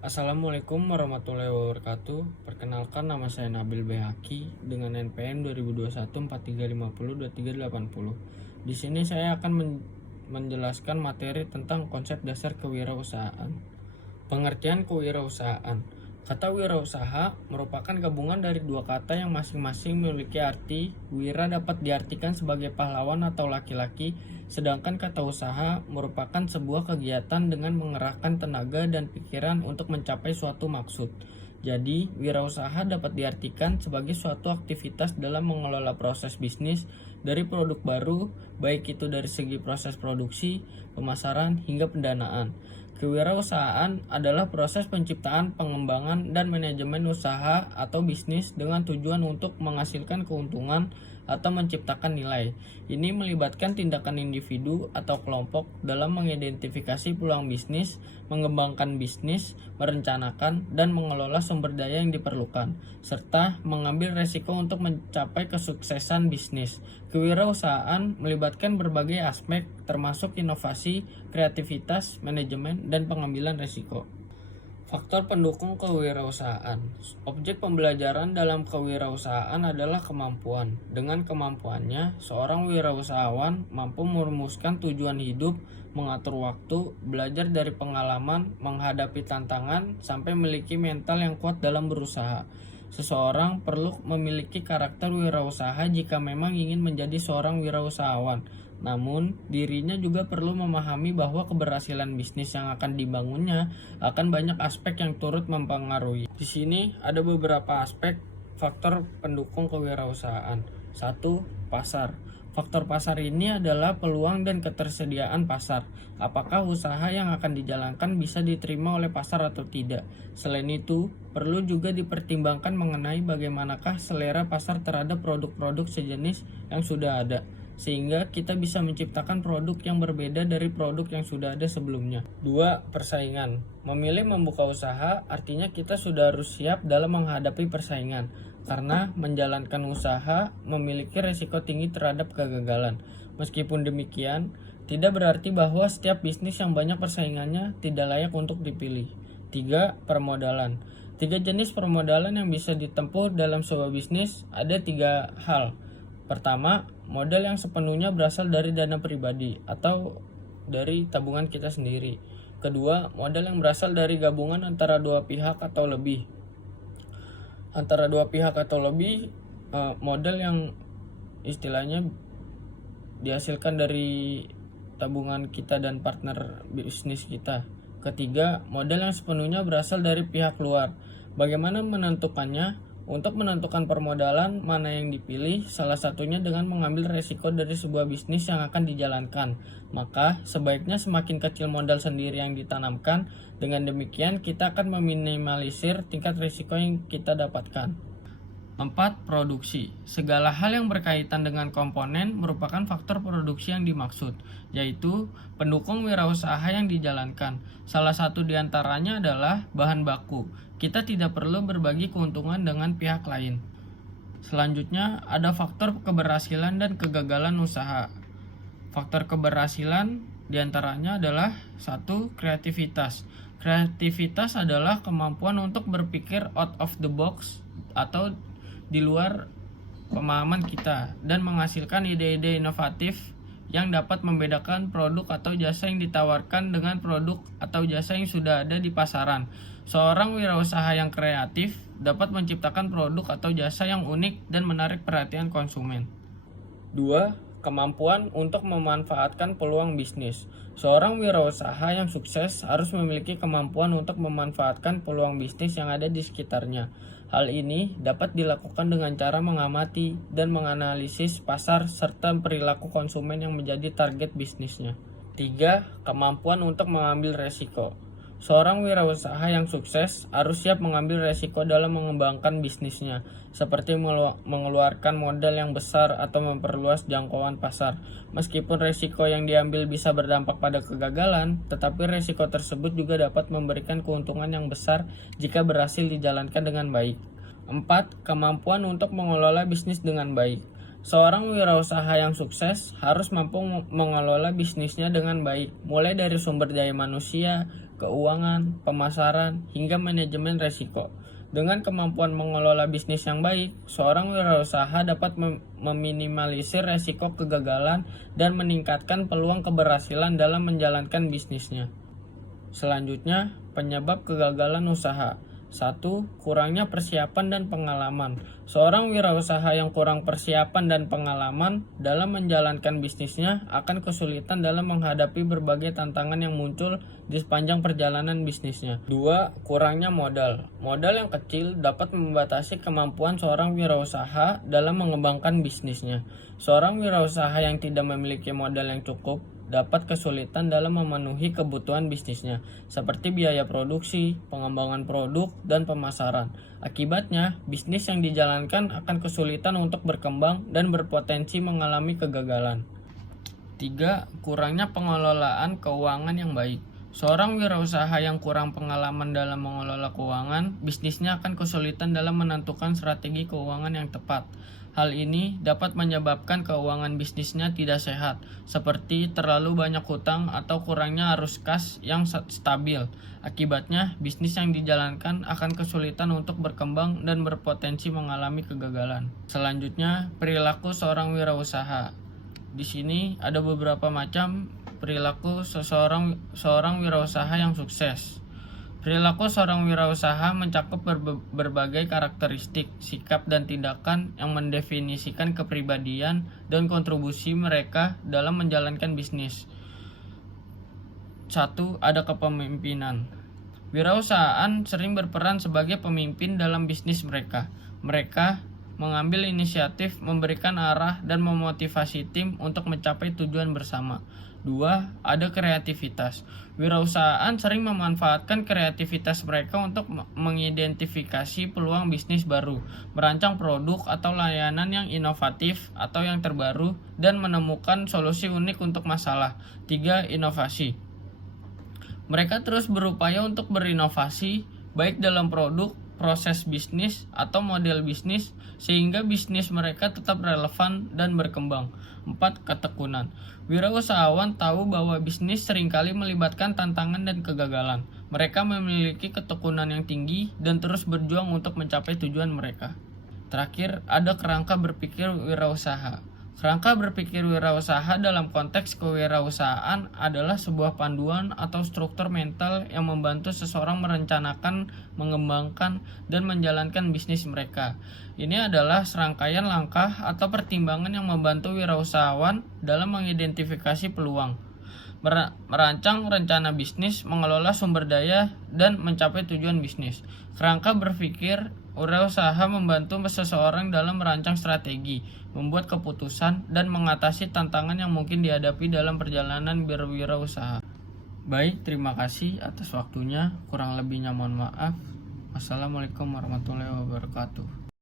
Assalamualaikum warahmatullahi wabarakatuh. Perkenalkan, nama saya Nabil Behaki dengan NPM 2021 4350 2380. Di sini saya akan menjelaskan materi tentang konsep dasar kewirausahaan. Pengertian kewirausahaan. Kata wirausaha merupakan gabungan dari dua kata yang masing-masing memiliki arti. Wira dapat diartikan sebagai pahlawan atau laki-laki, sedangkan kata usaha merupakan sebuah kegiatan dengan mengerahkan tenaga dan pikiran untuk mencapai suatu maksud. Jadi, wirausaha dapat diartikan sebagai suatu aktivitas dalam mengelola proses bisnis dari produk baru, baik itu dari segi proses produksi, pemasaran, hingga pendanaan. Kewirausahaan adalah proses penciptaan, pengembangan, dan manajemen usaha atau bisnis dengan tujuan untuk menghasilkan keuntungan atau menciptakan nilai. Ini melibatkan tindakan individu atau kelompok dalam mengidentifikasi peluang bisnis, mengembangkan bisnis, merencanakan, dan mengelola sumber daya yang diperlukan, serta mengambil resiko untuk mencapai kesuksesan bisnis. Kewirausahaan melibatkan berbagai aspek termasuk inovasi, kreativitas, manajemen, dan pengambilan resiko. Faktor pendukung kewirausahaan. Objek pembelajaran dalam kewirausahaan adalah kemampuan. Dengan kemampuannya, seorang wirausahawan mampu merumuskan tujuan hidup, mengatur waktu, belajar dari pengalaman, menghadapi tantangan, sampai memiliki mental yang kuat dalam berusaha. Seseorang perlu memiliki karakter wirausaha jika memang ingin menjadi seorang wirausahawan. Namun, dirinya juga perlu memahami bahwa keberhasilan bisnis yang akan dibangunnya akan banyak aspek yang turut mempengaruhi. Di sini ada beberapa aspek faktor pendukung kewirausahaan. 1. Pasar. Faktor pasar ini adalah peluang dan ketersediaan pasar. Apakah usaha yang akan dijalankan bisa diterima oleh pasar atau tidak. Selain itu, perlu juga dipertimbangkan mengenai bagaimanakah selera pasar terhadap produk-produk sejenis yang sudah ada, sehingga kita bisa menciptakan produk yang berbeda dari produk yang sudah ada sebelumnya. 2. Persaingan. Memilih membuka usaha artinya kita sudah harus siap dalam menghadapi persaingan, karena menjalankan usaha memiliki resiko tinggi terhadap kegagalan. Meskipun demikian, tidak berarti bahwa setiap bisnis yang banyak persaingannya tidak layak untuk dipilih. 3. Permodalan. 3 jenis permodalan yang bisa ditempuh dalam sebuah bisnis ada 3 hal. Pertama, modal yang sepenuhnya berasal dari dana pribadi atau dari tabungan kita sendiri. Kedua, modal yang berasal dari gabungan antara dua pihak atau lebih. Modal yang istilahnya dihasilkan dari tabungan kita dan partner bisnis kita. Ketiga, modal yang sepenuhnya berasal dari pihak luar. Bagaimana menentukannya? Untuk menentukan permodalan mana yang dipilih, salah satunya dengan mengambil resiko dari sebuah bisnis yang akan dijalankan. Maka, sebaiknya semakin kecil modal sendiri yang ditanamkan. Dengan demikian, kita akan meminimalisir tingkat risiko yang kita dapatkan. 4. Produksi. Segala hal yang berkaitan dengan komponen merupakan faktor produksi yang dimaksud, yaitu pendukung wirausaha yang dijalankan. Salah satu di antaranya adalah bahan baku. Kita tidak perlu berbagi keuntungan dengan pihak lain. Selanjutnya, ada faktor keberhasilan dan kegagalan usaha. Faktor keberhasilan diantaranya adalah 1. Kreativitas. Kreativitas adalah kemampuan untuk berpikir out of the box atau di luar pemahaman kita dan menghasilkan ide-ide inovatif yang dapat membedakan produk atau jasa yang ditawarkan dengan produk atau jasa yang sudah ada di pasaran. Seorang wirausaha yang kreatif dapat menciptakan produk atau jasa yang unik dan menarik perhatian konsumen. 2. Kemampuan untuk memanfaatkan peluang bisnis. Seorang wirausaha yang sukses harus memiliki kemampuan untuk memanfaatkan peluang bisnis yang ada di sekitarnya. Hal ini dapat dilakukan dengan cara mengamati dan menganalisis pasar serta perilaku konsumen yang menjadi target bisnisnya. 3. Kemampuan untuk mengambil resiko. Seorang wirausaha yang sukses harus siap mengambil resiko dalam mengembangkan bisnisnya, seperti mengeluarkan modal yang besar atau memperluas jangkauan pasar. Meskipun resiko yang diambil bisa berdampak pada kegagalan, tetapi resiko tersebut juga dapat memberikan keuntungan yang besar jika berhasil dijalankan dengan baik. 4. Kemampuan untuk mengelola bisnis dengan baik. Seorang wirausaha yang sukses harus mampu mengelola bisnisnya dengan baik, mulai dari sumber daya manusia, keuangan, pemasaran, hingga manajemen resiko. Dengan kemampuan mengelola bisnis yang baik, seorang wirausaha dapat meminimalisir resiko kegagalan dan meningkatkan peluang keberhasilan dalam menjalankan bisnisnya. Selanjutnya, penyebab kegagalan usaha. 1. Kurangnya persiapan dan pengalaman. Seorang wirausaha yang kurang persiapan dan pengalaman dalam menjalankan bisnisnya akan kesulitan dalam menghadapi berbagai tantangan yang muncul di sepanjang perjalanan bisnisnya. 2. Kurangnya modal. Modal yang kecil dapat membatasi kemampuan seorang wirausaha dalam mengembangkan bisnisnya. Seorang wirausaha yang tidak memiliki modal yang cukup dapat kesulitan dalam memenuhi kebutuhan bisnisnya, seperti biaya produksi, pengembangan produk, dan pemasaran. Akibatnya, bisnis yang dijalankan akan kesulitan untuk berkembang dan berpotensi mengalami kegagalan. 3. Kurangnya pengelolaan keuangan yang baik. Seorang wirausaha yang kurang pengalaman dalam mengelola keuangan, bisnisnya akan kesulitan dalam menentukan strategi keuangan yang tepat. Hal ini dapat menyebabkan keuangan bisnisnya tidak sehat, seperti terlalu banyak hutang atau kurangnya arus kas yang stabil. Akibatnya, bisnis yang dijalankan akan kesulitan untuk berkembang dan berpotensi mengalami kegagalan. Selanjutnya, perilaku seorang wirausaha. Di sini ada beberapa macam perilaku seorang wirausaha yang sukses. Perilaku seorang wirausaha mencakup berbagai karakteristik, sikap, dan tindakan yang mendefinisikan kepribadian dan kontribusi mereka dalam menjalankan bisnis. 1. Ada kepemimpinan. Wirausahaan sering berperan sebagai pemimpin dalam bisnis mereka. Mereka mengambil inisiatif, memberikan arah, dan memotivasi tim untuk mencapai tujuan bersama. 2. Ada kreativitas. Wirausahaan sering memanfaatkan kreativitas mereka untuk mengidentifikasi peluang bisnis baru, merancang produk atau layanan yang inovatif atau yang terbaru, dan menemukan solusi unik untuk masalah. 3. Inovasi. Mereka terus berupaya untuk berinovasi, baik dalam produk, proses bisnis, atau model bisnis, sehingga bisnis mereka tetap relevan dan berkembang. 4. Ketekunan. Wirausahawan tahu bahwa bisnis seringkali melibatkan tantangan dan kegagalan. Mereka memiliki ketekunan yang tinggi dan terus berjuang untuk mencapai tujuan mereka. Terakhir, ada kerangka berpikir wirausaha. Kerangka berpikir wirausaha dalam konteks kewirausahaan adalah sebuah panduan atau struktur mental yang membantu seseorang merencanakan, mengembangkan, dan menjalankan bisnis mereka. Ini adalah serangkaian langkah atau pertimbangan yang membantu wirausahawan dalam mengidentifikasi peluang, merancang rencana bisnis, mengelola sumber daya, dan mencapai tujuan bisnis. Kerangka berpikir wirausaha membantu seseorang dalam merancang strategi, membuat keputusan, dan mengatasi tantangan yang mungkin dihadapi dalam perjalanan berwirausaha. Baik, terima kasih atas waktunya. Kurang lebihnya mohon maaf. Wassalamualaikum warahmatullahi wabarakatuh.